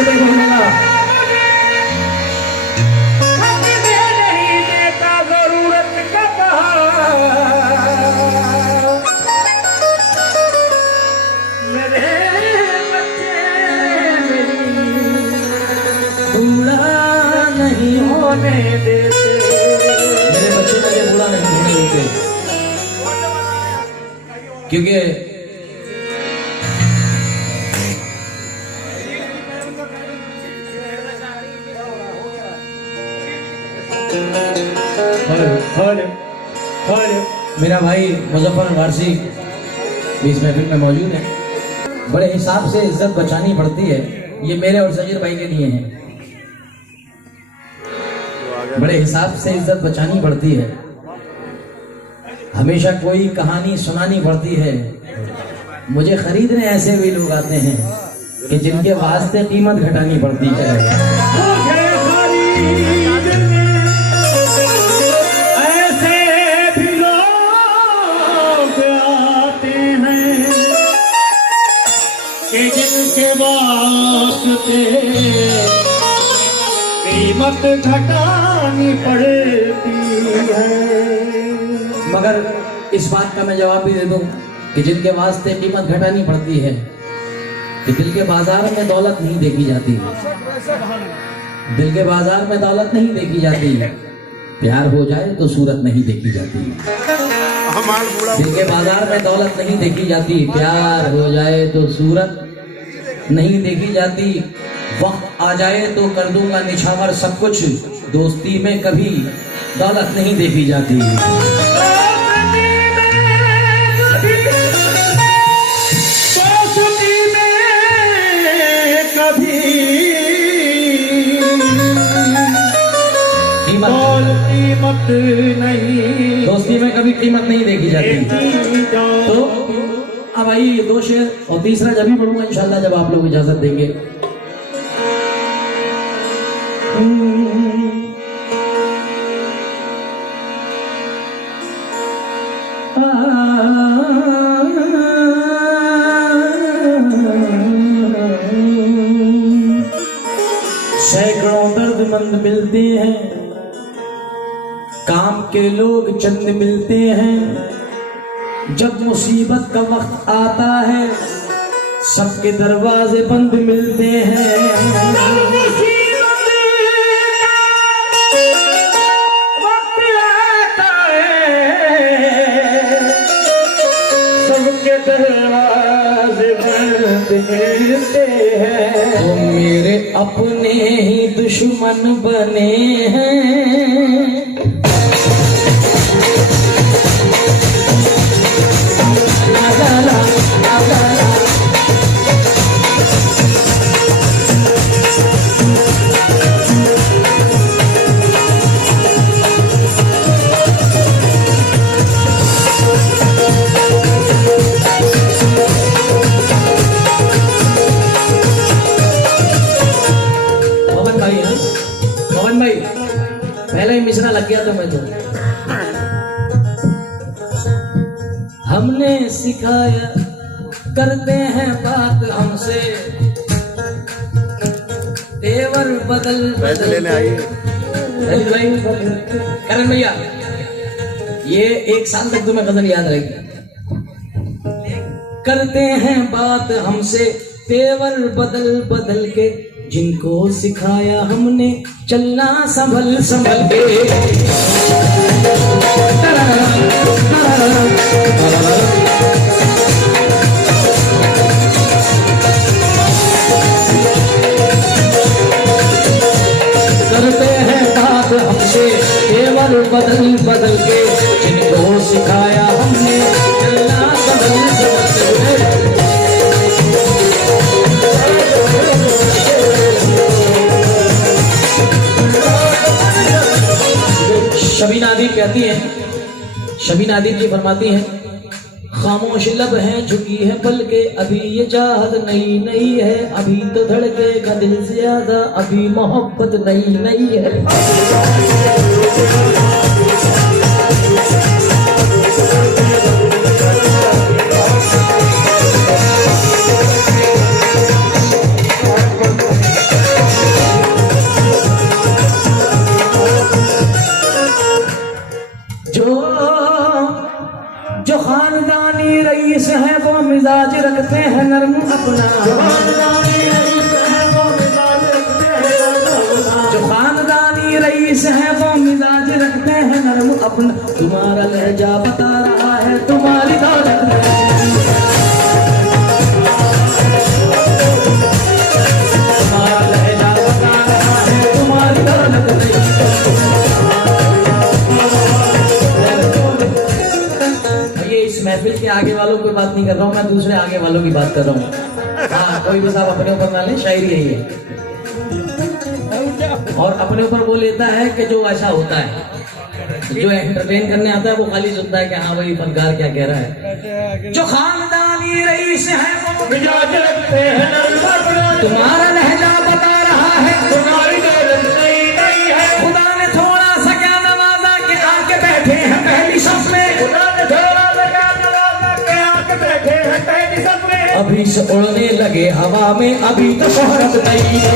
से देखो मेरा देते, मेरे बच्चे मुझे बुरा नहीं होने देते, क्योंकि मेरा भाई मुजफ्फर वारसी भी इस महफिल में मौजूद है। बड़े हिसाब से इज्जत बचानी पड़ती है, ये मेरे और सजीर भाई के लिए हैं। बड़े हिसाब से इज्जत बचानी पड़ती है, हमेशा कोई कहानी सुनानी पड़ती है। मुझे खरीदने ऐसे भी लोग आते हैं कि जिनके वास्ते कीमत घटानी पड़ती है। ऐसे भी लोग आते हैं कि जिनके वास्ते कीमत घटानी पड़ती है। मगर इस बात का मैं जवाब भी दे दूं कि जिनके वास्ते कीमत घटानी पड़ती है कि दिल के बाजार में दौलत नहीं देखी जाती, दिल के बाजार में दौलत नहीं देखी जाती। प्यार हो जाए तो सूरत नहीं देखी जाती। दिल के बाजार में दौलत नहीं देखी जाती, प्यार हो जाए तो सूरत नहीं देखी जाती। वक्त आ जाए तो कर दूंगा निछावर सब कुछ, दोस्ती में कभी दौलत नहीं देखी जाती। कीमत नहीं, दोस्ती में कभी कीमत नहीं देखी जाती। तो अब भाई दो शेर और तीसरा जब भी पढ़ूंगा इंशाल्लाह, जब आप लोग इजाजत देंगे। सैकड़ों दर्दमंद मिलते हैं, काम के लोग चंद मिलते हैं। जब मुसीबत का वक्त आता है सबके दरवाजे बंद मिलते हैं। वो मेरे अपने ही दुश्मन बने हैं। पहले ही मिश्रा लग गया था मैं तो। हमने सिखाया करते हैं बात हमसे, तेवर बदल बदल लेने आइए। करण भैया ये एक साल तक तुम्हें गजल याद रहेगी। करते हैं बात हमसे तेवर बदल बदल के, जिनको सिखाया हमने चलना संभल संभल के। करते हैं बात हमसे तेवर बदल बदल के, जिनको सिखाया हमने चलना संभल संभल के। शबीना आदिब कहती है, शबीना आदिब जी फरमाती हैं, खामोश लब है झुकी है पल के, अभी ये चाहत नई नई है, अभी तो धड़केगा दिल ज्यादा, अभी मोहब्बत नई नई है। है वो मिजाज रखते हैं नरम अपना, जो खानदानी रईस है वो मिजाज रखते हैं नरम अपना। तुम्हारा लहजा बता रहा है तुम्हारी दौलत नहीं, तुम्हारा लहजा बता रहा है तुम्हारी दौलत नहीं। ये इस महफिल के आगे वालों की बात नहीं कर रहा हूँ, मैं दूसरे आगे वालों की बात कर रहा हूँ। हाँ, कोई भी साहब अपने ऊपर ना ले, शायरी है ये। और अपने ऊपर वो लेता है कि जो ऐसा होता है, जो एंटरटेन करने आता है वो खाली सुनता है कि हाँ भाई फनकार क्या कह रहा है। जो खानदानी रईस है वो मिजाज रखते हैं, तुम्हारा लहजा बता रहा है तुम्हारी दौलत नहीं है। खुदा ने थोड़ा सा क्या नवाजा के आके बैठे हैं पहली सफ में, खुदा ने थोड़ा सा क्या नवाजा के आके बैठे हैं पहली सफ में। अभी से उड़ने लगे हवा में, अभी तो शोहरत नहीं है।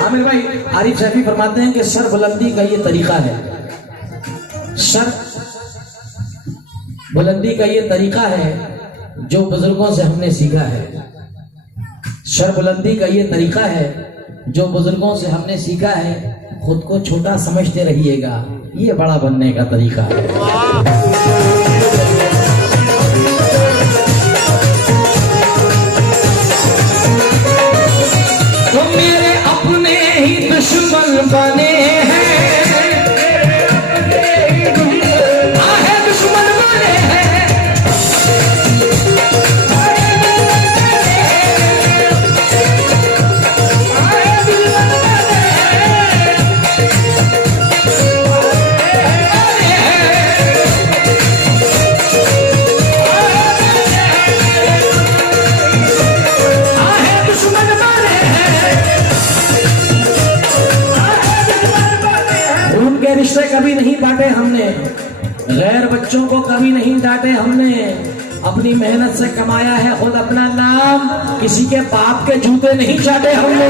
आमिर भाई आरिफ शैफी फरमाते हैं कि सर बुलंदी का ये तरीका है, सर बुलंदी का ये तरीका है जो बुजुर्गों से हमने सीखा है। सर बुलंदी का ये तरीका है जो बुजुर्गों से हमने सीखा है। खुद को छोटा समझते रहिएगा, ये बड़ा बनने का तरीका है। तो मेरे अपने ही दुश्मन बने हैं, दुश्मन बने हैं। रिश्ते कभी नहीं बांटे हमने, गैर बच्चों को कभी नहीं डांटे हमने। अपनी मेहनत से कमाया है खुद अपना नाम, किसी के बाप के जूते नहीं चाटे हमने।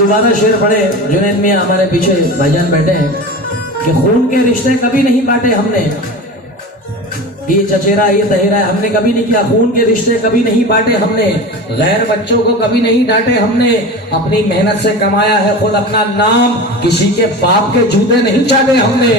दोबारा शेर पढ़े जुनैद मियां हमारे पीछे भाईजान बैठे हैं कि खून के रिश्ते कभी नहीं बांटे हमने, ये चचेरा ये तहेरा हमने कभी नहीं किया। खून के रिश्ते कभी नहीं बांटे हमने, गैर बच्चों को कभी नहीं डांटे हमने। अपनी मेहनत से कमाया है खुद अपना नाम, किसी के बाप के जूते नहीं चाटे हमने।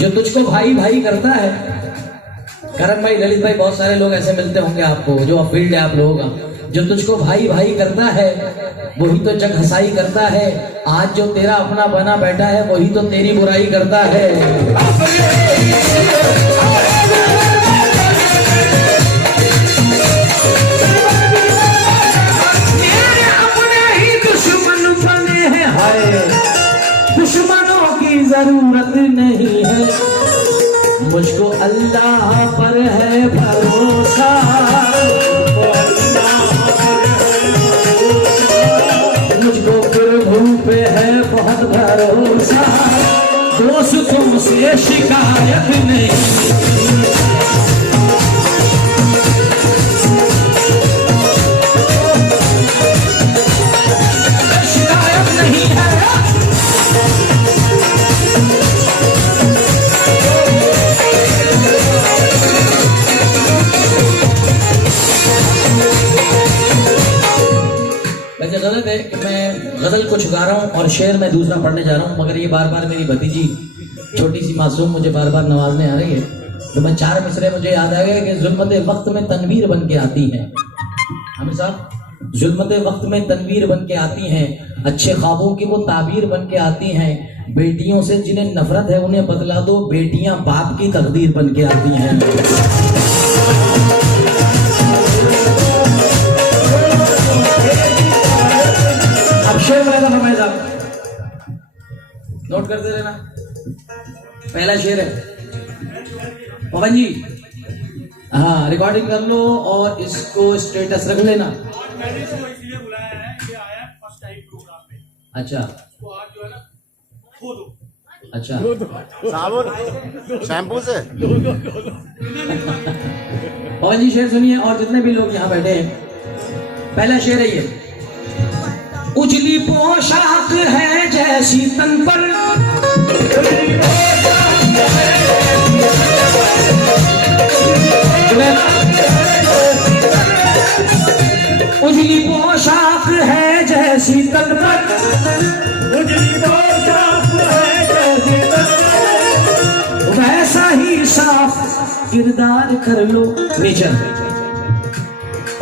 जो तुझको भाई भाई करता है, करण भाई, ललित भाई, बहुत सारे लोग ऐसे मिलते होंगे आपको जो फील्ड है आप लोगों का। जो तुझको भाई भाई करता है वही तो जग हंसाई करता है। आज जो तेरा अपना बना बैठा है वही तो तेरी बुराई करता है। मेरे अपने ही दुश्मन बने हैं, हाय दुश्मनों की जरूरत नहीं है, मुझको अल्लाह पर है भरोसा। मुझको प्रभु पे है बहुत भरोसा, दोस्तों से शिकायत नहीं। शिकायत नहीं है। गलत है कि मैं गजल कुछ गा रहा हूँ और शेर मैं दूसरा पढ़ने जा रहा हूँ, मगर ये बार बार मेरी भतीजी छोटी सी मासूम मुझे बार बार नवाजने आ रही है, तो मैं चार मिसरे मुझे याद आ गए कि जुल्मत वक्त में तनवीर बन के आती हैं। हमें साहब, जुल्मत वक्त में तनवीर बन के आती हैं, अच्छे ख्वाबों की वो ताबीर बन के आती हैं। बेटियों से जिन्हें नफरत है उन्हें बतला दो, बेटियां बाप की तकदीर बन के आती हैं। अब शेर बोलेगा फरमाइश साहब, नोट करते रहना। पहला शेर है पवन जी, हाँ रिकॉर्डिंग कर लो और इसको स्टेटस रख लेना। मैंने इसको इसलिए बुलाया है, ये आया फर्स्ट टाइम प्रोग्राम में, अच्छा तो आज जो है ना खो दो। अच्छा साबुन शैम्पू से पवन जी शेर सुनिए और जितने भी लोग यहाँ बैठे हैं। पहला शेर है ये, उजली पोशाक है जैसी तन पर, उजली पोशाक है जैसी तन पर, उजली पोशाक है जैसी तन पर, वैसा ही साफ किरदार कर लो नीचे।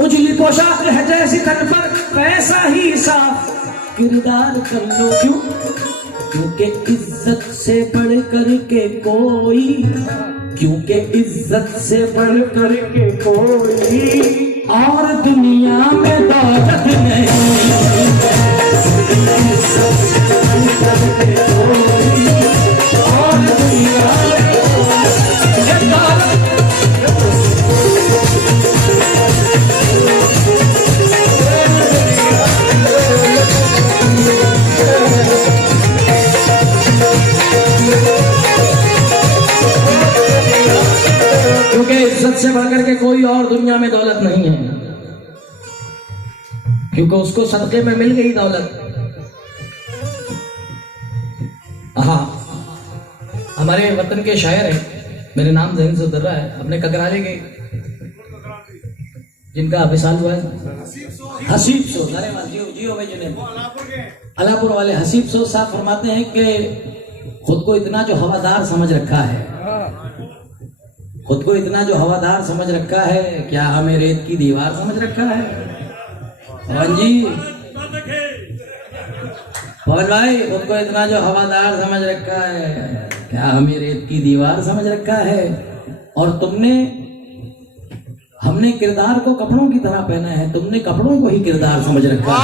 उजली पोशाक है जैसी तन पर, वैसा ही साफ किरदार कर लो। क्यों? क्योंकि इज्जत से बढ़ कर के कोई, क्योंकि इज्जत से बढ़ कर के कोई और दुनिया में दौलत नहीं। इज्जत से बढ़ कर के कोई और दुनिया में दौलत। क्योंकि इज्जत से बढ़कर के कोई और दुनिया में दौलत नहीं है, क्योंकि उसको सदके में मिल गई दौलत। हाँ, हमारे वतन के शायर हैं, मेरे नाम जहन से उतर रहा है, अपने ककराले के जिनका विशाल हुआ है हसीब सोज, अरे जियो भाई जिन्हें अलापुर वाले हसीब सोज साहब फरमाते हैं कि खुद को इतना जो हवादार समझ रखा है, खुद को इतना जो हवादार समझ रखा है, क्या हमें रेत की दीवार समझ रखा है? पवन जी, पवन भाई, खुद को इतना जो हवादार समझ रखा है, क्या हमें रेत की दीवार समझ रखा है? और तुमने, हमने किरदार को कपड़ों की तरह पहना है, तुमने कपड़ों को ही किरदार समझ रखा है।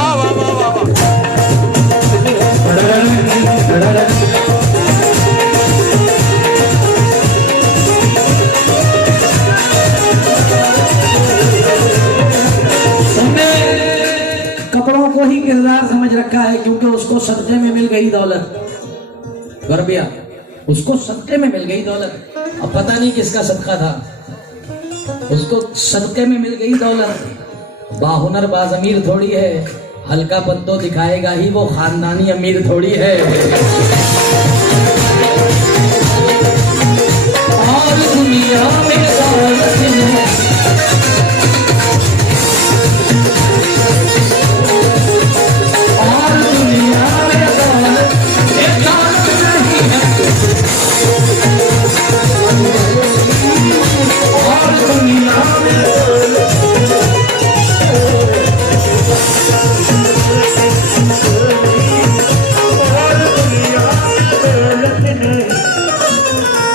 कपड़ों को ही किरदार समझ रखा है, क्योंकि उसको सदके में मिल गई दौलत। गरबिया, उसको सदके में मिल गई दौलत। अब पता नहीं किसका सदका था, उसको सदके में मिल गई दौलत। बाहुनर बाज अमीर थोड़ी है, हल्का पत्तो दिखाएगा ही वो खानदानी अमीर थोड़ी है। और दुनिया में दौलत है, और दुनिया में दौलत नहीं है, और दुनिया में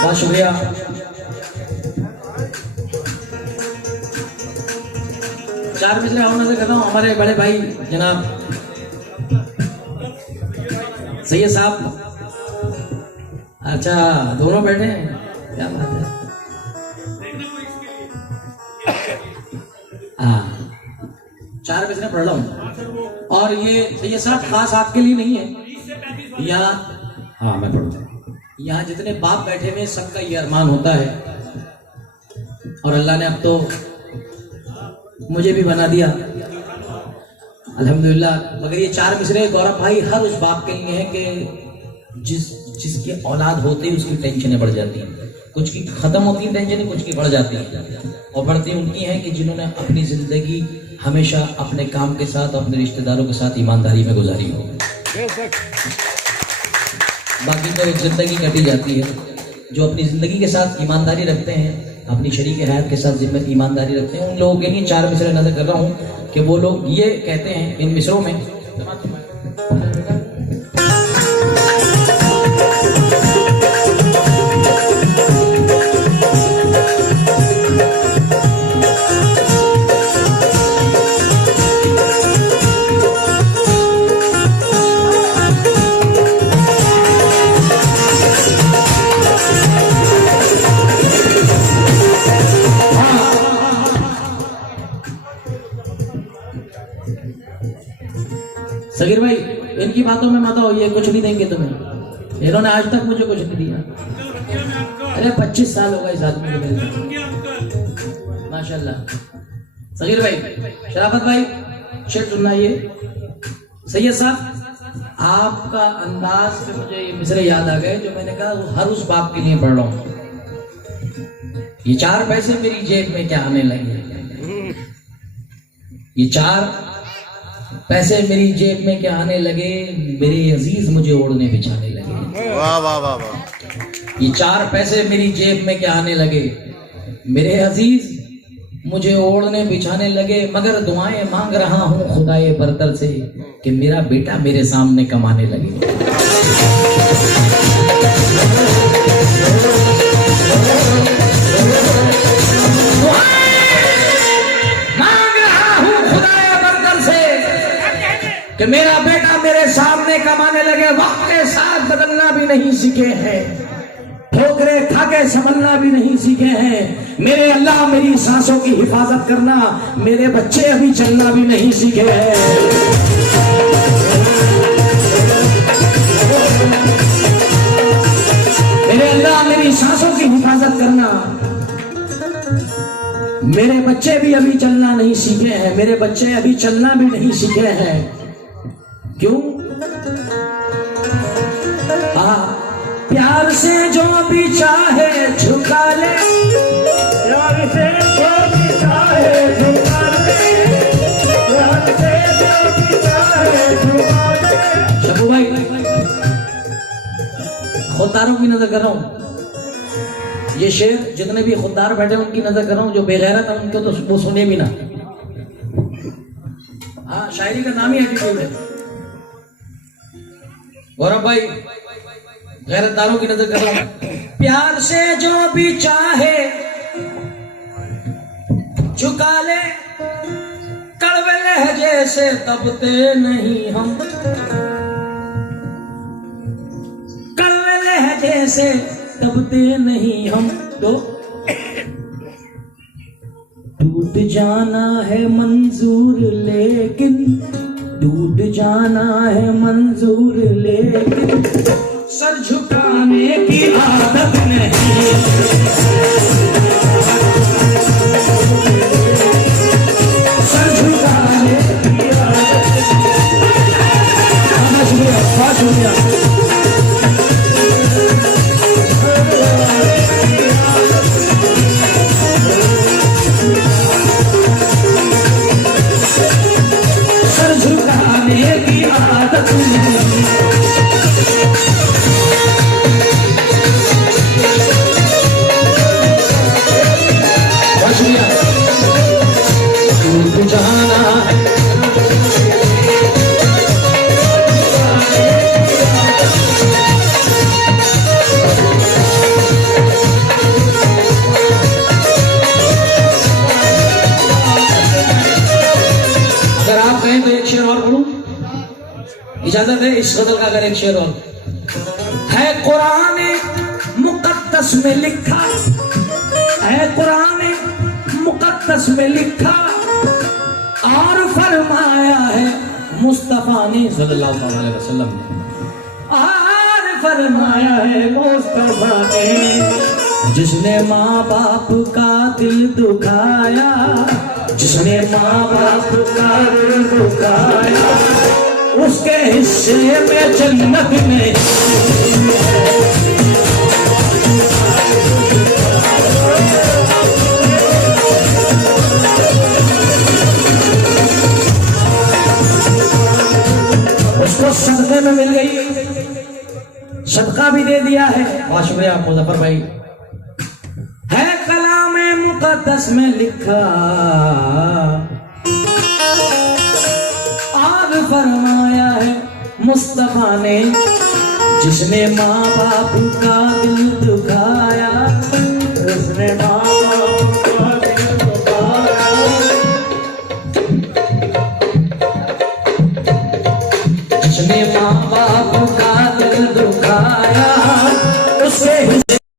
बहुत शुक्रिया। चार पिछले होने से कहता हूँ हमारे बड़े भाई जनाब सैयद साहब, अच्छा दोनों बैठे हैं, क्या बात है। हाँ, चार पिछले पढ़ रहा हूँ और ये सैयद साहब खास आपके लिए नहीं है, यहाँ, हाँ मैं पढ़ूँ, यहाँ जितने बाप बैठे हुए सबका ये अरमान होता है और अल्लाह ने अब तो मुझे भी बना दिया अल्हम्दुलिल्लाह। मगर ये चार मिसरे गौरव भाई हर उस बाप के लिए हैं कि जिसकी औलाद होते ही उसकी टेंशनें बढ़ जाती हैं, कुछ की खत्म होती है टेंशन, कुछ की बढ़ जाती है, और बढ़ती उनकी हैं कि जिन्होंने अपनी जिंदगी हमेशा अपने काम के साथ, अपने रिश्तेदारों के साथ ईमानदारी में गुजारी हो। बाकी तो एक जिंदगी कटी जाती है। जो अपनी जिंदगी के साथ ईमानदारी रखते हैं, अपनी शरीक हयात के साथ ईमानदारी रखते हैं, उन लोगों के लिए चार मिसरे नजर कर रहा हूँ कि वो लोग ये कहते हैं इन मिसरों में, सगीर भाई इनकी बातों में मत आओ, ये कुछ नहीं देंगे तुम्हें, इन्होंने आज तक मुझे कुछ नहीं दिया। अरे 25 साल हो गए इस आदमी को मिलते, माशाल्लाह। सगीर भाई, शराफत भाई, शेर सुनाइए। सैयद साहब आपका अंदाज से मुझे ये मिसरे याद आ गए जो मैंने कहा हर उस बाप के लिए पढ़ रहा हूं। ये 4 पैसे मेरी जेब में क्या आने लगे, ये 4 पैसे मेरी जेब में क्या आने लगे, मेरे अजीज मुझे ओढ़ने बिछाने लगे। वाह वाह वाह वाह। ये 4 पैसे मेरी जेब में क्या आने लगे, मेरे अजीज मुझे ओढ़ने बिछाने लगे, मगर दुआएं मांग रहा हूं खुदाए बरतर से कि मेरा बेटा मेरे सामने कमाने लगे। मांग रहा हूं खुदाए बरतर से कि मेरा बेटा मेरे सामने कमाने लगे। वक्त के साथ बदलना भी नहीं सीखे हैं, ठोकरे खाके संभलना भी नहीं सीखे हैं। मेरे अल्लाह मेरी सांसों की हिफाजत करना, मेरे बच्चे अभी चलना भी नहीं सीखे हैं। मेरे अल्लाह मेरी सांसों की हिफाजत करना, मेरे बच्चे भी अभी चलना नहीं सीखे हैं, मेरे बच्चे अभी चलना भी नहीं सीखे हैं। क्यों? प्यार से जो भी चाहे झुका ले, प्यार से जो भी चाहे झुका ले, प्यार से जो भी चाहे झुका ले। शबू भाई खुददारों की नजर कर रहा हूं, ये शेर जितने भी खुददार बैठे उनकी नजर कर रहा हूं, जो बेगैरत है उनके तो वो सुने भी ना। हाँ, शायरी का नाम ही एटीट्यूड है। गौरव भाई गैरतदारों की नजर कर रहा हूं। प्यार से जो भी चाहे झुका ले, कड़वे लहजे से तबते नहीं हम, कड़वे लहजे से तबते नहीं हम। तो टूट जाना है मंजूर लेकिन, टूट जाना है मंजूर लेकिन सर झुकाने की आदत नहीं। सर झुकाने की आदत नहीं। शुक्रिया, बहुत शुक्रिया। सर झुकाने की आदत नहीं। इजाजत है इस गजल का अगर एक शेर और है। कुरान मुकद्दस में लिखा है, कुरान मुकद्दस में लिखा और फरमाया है मुस्तफा ने सल्लल्लाहु अलैहि वसल्लम ने, और फरमाया है मुस्तफा ने, जिसने माँ बाप का दिल दुखाया, जिसने माँ बाप का दिल दुखाया, उसके हिस्से में जन्नत में। उसको सदक़े में मिल गई, सदका भी दे दिया है। बहुत शुक्रिया मुजफ्फर भाई। है कलाम मुक़द्दस में लिखा और फरमाया है मुस्तफा ने, जिसने माँ बाप का दिल दुखाया, जिसने माँ बाप का दिल दुखाया, जिसने माँ बाप का दिल दुखाया, उसे